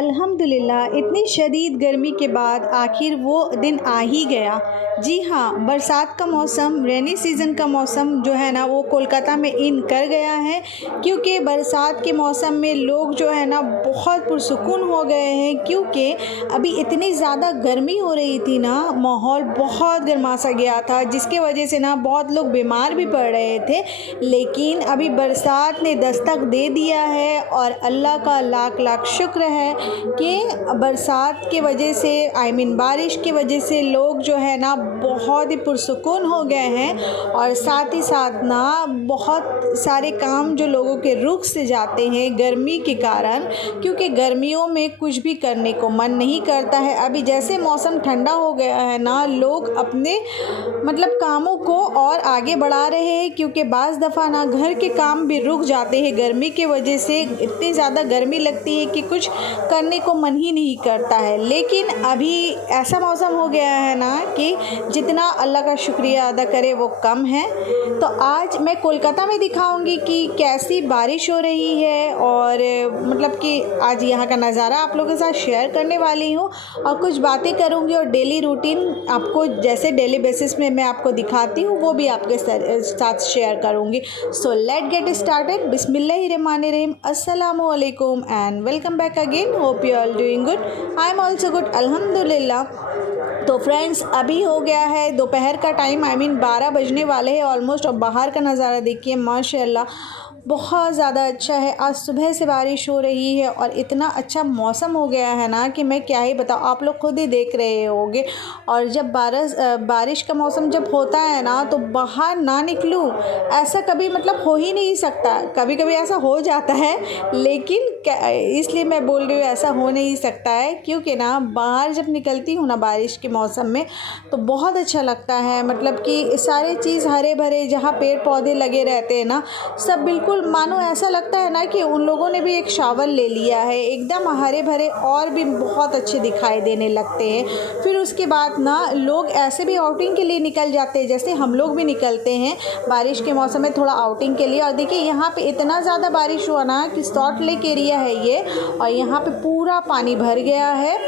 अल्हम्दुलिल्लाह इतनी शदीद गर्मी के बाद आखिर वो दिन आ ही गया। जी हाँ, बरसात का मौसम, रेनी सीज़न का मौसम जो है ना वो कोलकाता में इन कर गया है, क्योंकि बरसात के मौसम में लोग जो है ना बहुत पुरसुकून हो गए हैं। क्योंकि अभी इतनी ज़्यादा गर्मी हो रही थी ना, माहौल बहुत गर्मा सा गया था, जिसके वजह से ना बहुत लोग बीमार भी पड़ रहे थे। लेकिन अभी बरसात ने दस्तक दे दिया है और अल्लाह का लाख लाख शुक्र है कि बरसात के वजह से बारिश की वजह से लोग जो है ना बहुत ही पुरसुकून हो गए हैं। और साथ ही साथ ना बहुत सारे काम जो लोगों के रुक से जाते हैं गर्मी के कारण, क्योंकि गर्मियों में कुछ भी करने को मन नहीं करता है। अभी जैसे मौसम ठंडा हो गया है ना, लोग अपने कामों को और आगे बढ़ा रहे हैं, क्योंकि बाज़ दफ़ा ना घर के काम भी रुक जाते हैं गर्मी की वजह से। इतनी ज़्यादा गर्मी लगती है कि कुछ करने को मन ही नहीं करता है। लेकिन अभी ऐसा मौसम हो गया है ना कि जितना अल्लाह का शुक्रिया अदा करे वो कम है। तो आज मैं कोलकाता में दिखाऊंगी कि कैसी बारिश हो रही है, और कि आज यहाँ का नज़ारा आप लोगों के साथ शेयर करने वाली हूँ, और कुछ बातें करूँगी और डेली रूटीन आपको जैसे डेली बेसिस में मैं आपको दिखाती हूँ वो भी आपके साथ शेयर करूँगी। So let get started. बिस्मिल्लाहिर्रहमानिर्रहीम। अस्सलामु अलैकुम and welcome back again. Hope you all doing good. I am also good अल्हम्दुलिल्लाह। तो फ्रेंड्स, अभी हो गया है दोपहर का टाइम, 12 बजने वाले हैं ऑलमोस्ट। और बाहर का नज़ारा देखिए, माशाल्लाह बहुत ज़्यादा अच्छा है। आज सुबह से बारिश हो रही है और इतना अच्छा मौसम हो गया है ना कि मैं क्या ही बताऊँ, आप लोग खुद ही देख रहे होंगे। और जब बारिश का मौसम जब होता है ना तो बाहर ना निकलूँ ऐसा कभी हो ही नहीं सकता। कभी कभी ऐसा हो जाता है, लेकिन इसलिए मैं बोल रही हूँ ऐसा हो नहीं सकता है, क्योंकि ना बाहर जब निकलती हूँ ना बारिश के मौसम में तो बहुत अच्छा लगता है। कि सारे चीज़ हरे भरे, जहाँ पेड़ पौधे लगे रहते हैं ना, सब बिल्कुल मानो ऐसा लगता है ना कि उन लोगों ने भी एक शावर ले लिया है, एकदम हरे भरे और भी बहुत अच्छे दिखाई देने लगते हैं। फिर उसके बाद ना लोग ऐसे भी आउटिंग के लिए निकल जाते हैं, जैसे हम लोग भी निकलते हैं बारिश के मौसम में थोड़ा आउटिंग के लिए। और देखिए यहाँ पे इतना ज़्यादा बारिश हुआ ना कि सॉल्ट लेक एरिया है ये, और यहाँ पे पूरा पानी भर गया है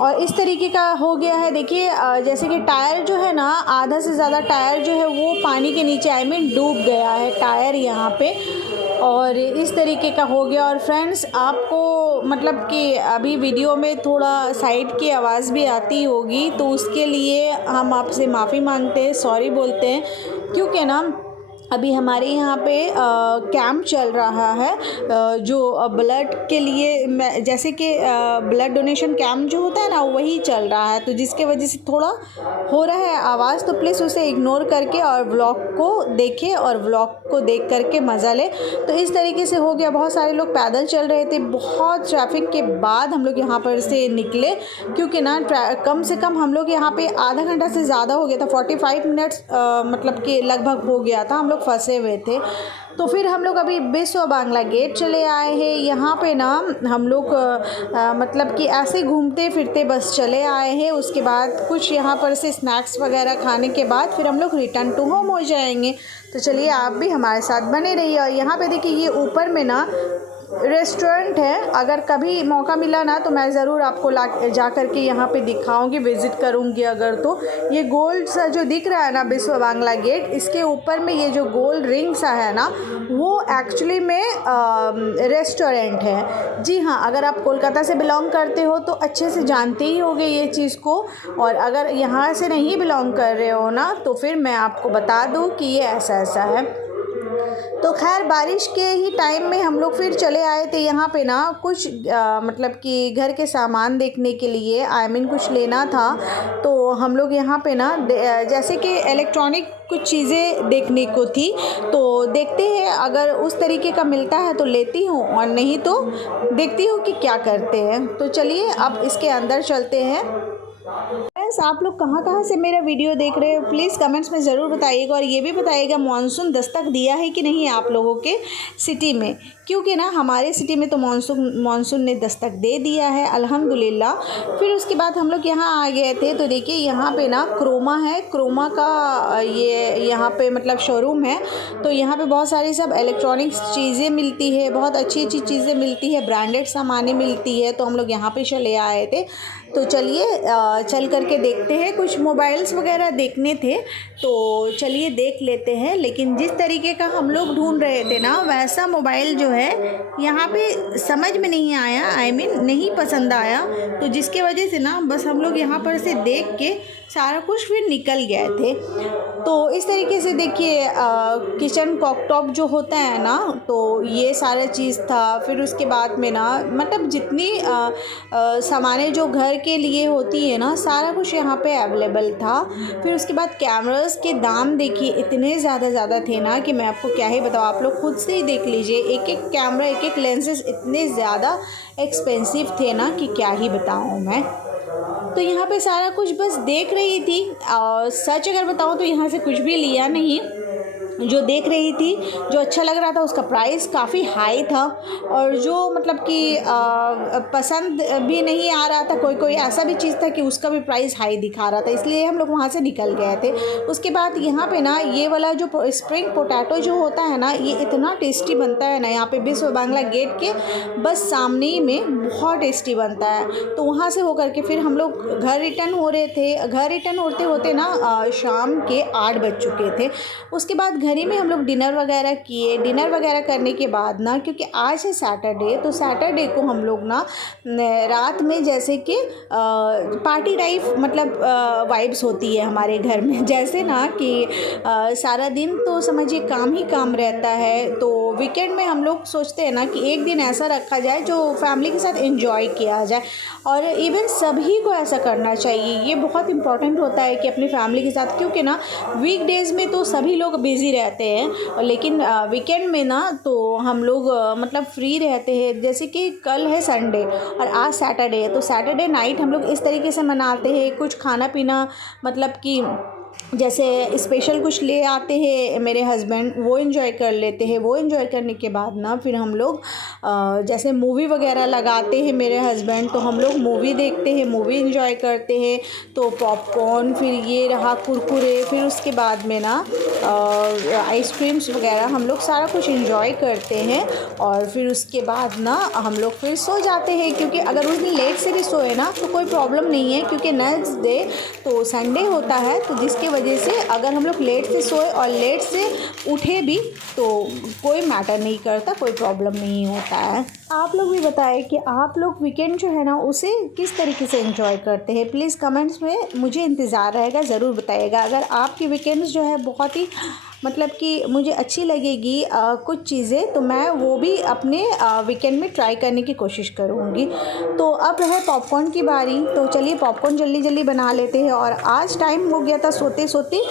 और इस तरीके का हो गया है। देखिए जैसे कि टायर जो है ना, आधा से ज़्यादा टायर जो है वो पानी के नीचे डूब गया है टायर यहाँ पे, और इस तरीके का हो गया। और फ्रेंड्स, आपको कि अभी वीडियो में थोड़ा साइड की आवाज़ भी आती होगी, तो उसके लिए हम आपसे माफ़ी मांगते हैं, सॉरी बोलते हैं। क्योंकि ना अभी हमारे यहाँ पे कैंप चल रहा है जो ब्लड के लिए, जैसे कि ब्लड डोनेशन कैंप जो होता है ना वही चल रहा है, तो जिसके वजह से थोड़ा हो रहा है आवाज़। तो प्लीज़ उसे इग्नोर करके और व्लॉग को देखें और व्लॉग को देख करके मज़ा ले। तो इस तरीके से हो गया। बहुत सारे लोग पैदल चल रहे थे, बहुत ट्रैफिक के बाद हम लोग यहाँ पर से निकले, क्योंकि ना कम से कम हम लोग यहाँ पे आधा घंटा से ज़्यादा हो गया था, 45 मिनट्स कि लगभग हो गया था, हम लोग फंसे हुए थे। तो फिर हम लोग अभी बिस्वा बांग्ला गेट चले आए हैं। यहाँ पे ना हम लोग कि ऐसे घूमते फिरते बस चले आए हैं। उसके बाद कुछ यहाँ पर से स्नैक्स वगैरह खाने के बाद फिर हम लोग रिटर्न टू होम हो जाएंगे। तो चलिए आप भी हमारे साथ बने रहिए। और यहाँ पे देखिए ये ऊपर में ना रेस्टोरेंट है, अगर कभी मौका मिला ना तो मैं ज़रूर आपको जा कर के यहाँ पे दिखाऊंगी, विज़िट करूँगी अगर। तो ये गोल्ड सा जो दिख रहा है ना बिस्वा बांग्ला गेट, इसके ऊपर में ये जो गोल्ड रिंग सा है ना वो एक्चुअली में रेस्टोरेंट है। जी हाँ, अगर आप कोलकाता से बिलोंग करते हो तो अच्छे से जानते ही होंगे ये चीज़ को, और अगर यहाँ से नहीं बिलोंग कर रहे हो ना तो फिर मैं आपको बता दूँ कि ये ऐसा ऐसा है। तो खैर बारिश के ही टाइम में हम लोग फिर चले आए थे यहाँ पे ना कुछ कि घर के सामान देखने के लिए, कुछ लेना था। तो हम लोग यहाँ पे ना जैसे कि इलेक्ट्रॉनिक कुछ चीज़ें देखने को थी, तो देखते हैं अगर उस तरीके का मिलता है तो लेती हूँ, और नहीं तो देखती हूँ कि क्या करते हैं। तो चलिए अब इसके अंदर चलते हैं। फ्रेंड्स, आप लोग कहाँ कहाँ से मेरा वीडियो देख रहे हो प्लीज़ कमेंट्स में ज़रूर बताइएगा, और ये भी बताइएगा मानसून दस्तक दिया है कि नहीं आप लोगों के सिटी में। क्योंकि ना हमारे सिटी में तो मानसून ने दस्तक दे दिया है अल्हम्दुलिल्लाह। फिर उसके बाद हम लोग यहाँ आ गए थे, तो देखिए यहाँ पे ना क्रोमा है, क्रोमा का ये यहाँ पे मतलब शोरूम है। तो यहाँ पे बहुत सारी सब इलेक्ट्रॉनिक्स चीज़ें मिलती है, बहुत अच्छी अच्छी चीज़ें मिलती है, ब्रांडेड सामानें मिलती है। तो हम लोग यहाँ पे चले आए थे। तो चलिए चल करके देखते हैं, कुछ मोबाइल्स वगैरह देखने थे तो चलिए देख लेते हैं। लेकिन जिस तरीके का हम लोग ढूंढ रहे थे ना, वैसा मोबाइल जो है यहाँ पे समझ में नहीं आया, आई मीन नहीं पसंद आया। तो जिसके वजह से ना बस हम लोग यहाँ पर से देख के सारा कुछ फिर निकल गए थे। तो इस तरीके से देखिए किचन कॉकटॉप जो होता है ना, तो ये सारा चीज़ था। फिर उसके बाद में ना मतलब जितनी सामानें जो घर के लिए होती है ना, सारा कुछ यहाँ पे अवेलेबल था। फिर उसके बाद कैमरास के दाम देखिए इतने ज़्यादा थे ना कि मैं आपको क्या ही बताऊँ, आप लोग खुद से ही देख लीजिए। एक एक कैमरा, एक एक लेंसेज इतने ज़्यादा एक्सपेंसिव थे ना कि क्या ही बताऊँ मैं। तो यहाँ पे सारा कुछ बस देख रही थी और सच अगर बताऊँ तो यहाँ से कुछ भी लिया नहीं। जो देख रही थी, जो अच्छा लग रहा था उसका प्राइस काफ़ी हाई था, और जो मतलब कि पसंद भी नहीं आ रहा था, कोई ऐसा भी चीज़ था कि उसका भी प्राइस हाई दिखा रहा था, इसलिए हम लोग वहाँ से निकल गए थे। उसके बाद यहाँ पे ना ये वाला जो स्प्रिंग पोटैटो जो होता है ना, ये इतना टेस्टी बनता है ना, यहाँ पे विश्व बांग्ला गेट के बस सामने ही में बहुत टेस्टी बनता है। तो वहाँ से होकर के फिर हम लोग घर रिटर्न हो रहे थे। घर रिटर्न होते होते ना शाम के 8 बज चुके थे। उसके बाद घर ही में हम लोग डिनर वगैरह किए। डिनर वगैरह करने के बाद ना, क्योंकि आज है सैटरडे, तो सैटरडे को हम लोग ना रात में जैसे कि पार्टी टाइप मतलब वाइब्स होती है हमारे घर में। जैसे ना कि सारा दिन तो समझिए काम ही काम रहता है, तो वीकेंड में हम लोग सोचते हैं ना कि एक दिन ऐसा रखा जाए जो फैमिली के साथ एंजॉय किया जाए, और इवन सभी को ऐसा करना चाहिए। ये बहुत इंपॉर्टेंट होता है कि अपनी फैमिली के साथ, क्योंकि ना वीकडेज़ में तो सभी लोग बिज़ी रहते हैं, लेकिन वीकेंड में ना तो हम लोग मतलब फ्री रहते हैं। जैसे कि कल है संडे और आज सैटरडे है, तो सैटरडे नाइट हम लोग इस तरीके से मनाते हैं, कुछ खाना पीना मतलब कि जैसे स्पेशल कुछ ले आते हैं मेरे हस्बैंड, वो एंजॉय कर लेते हैं। वो एंजॉय करने के बाद ना फिर हम लोग जैसे मूवी वगैरह लगाते हैं मेरे हस्बैंड, तो हम लोग मूवी देखते हैं, मूवी एंजॉय करते हैं। तो पॉपकॉर्न, फिर ये रहा कुरकुरे, फिर उसके बाद में ना आइसक्रीम्स वगैरह हम लोग सारा कुछ एंजॉय करते हैं। और फिर उसके बाद ना हम लोग फिर सो जाते हैं, क्योंकि अगर उस दिन लेट से भी सोए ना तो कोई प्रॉब्लम नहीं है, क्योंकि नेक्स्ट डे तो संडे होता है। तो जिसके वजह से अगर हम लोग लेट से सोए और लेट से उठे भी तो कोई मैटर नहीं करता, कोई प्रॉब्लम नहीं होता है। आप लोग भी बताएं कि आप लोग वीकेंड जो है ना उसे किस तरीके से एंजॉय करते हैं। प्लीज़ कमेंट्स में मुझे इंतज़ार रहेगा, ज़रूर बताइएगा। अगर आपकी वीकेंड्स जो है बहुत ही मतलब कि मुझे अच्छी लगेगी कुछ चीज़ें, तो मैं वो भी अपने वीकेंड में ट्राई करने की कोशिश करूँगी। तो अब है पॉपकॉर्न की बारी, तो चलिए पॉपकॉर्न जल्दी जल्दी बना लेते हैं। और आज टाइम हो गया था सोते सोते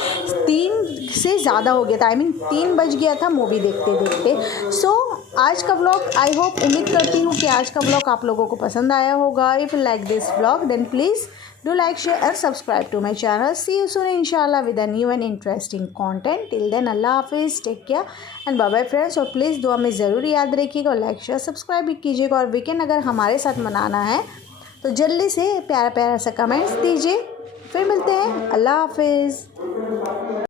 3 से ज़्यादा हो गया था, आई मीन 3 बज गया था मूवी देखते देखते। सो आज का व्लॉग आई होप, उम्मीद करती हूँ कि आज का व्लॉग आप लोगों को पसंद आया होगा। If you like this vlog then please do like, share and subscribe to my channel. See you soon inshallah with a new and interesting content. Till then Allah Hafiz, take care and bye bye friends। और please दुआ में ज़रूर याद रखिएगा और like share subscribe भी कीजिएगा। और वीकेंड अगर हमारे साथ मनाना है तो जल्दी से प्यारा प्यारा सा कमेंट्स दीजिए। फिर मिलते हैं, अल्लाह हाफिज़।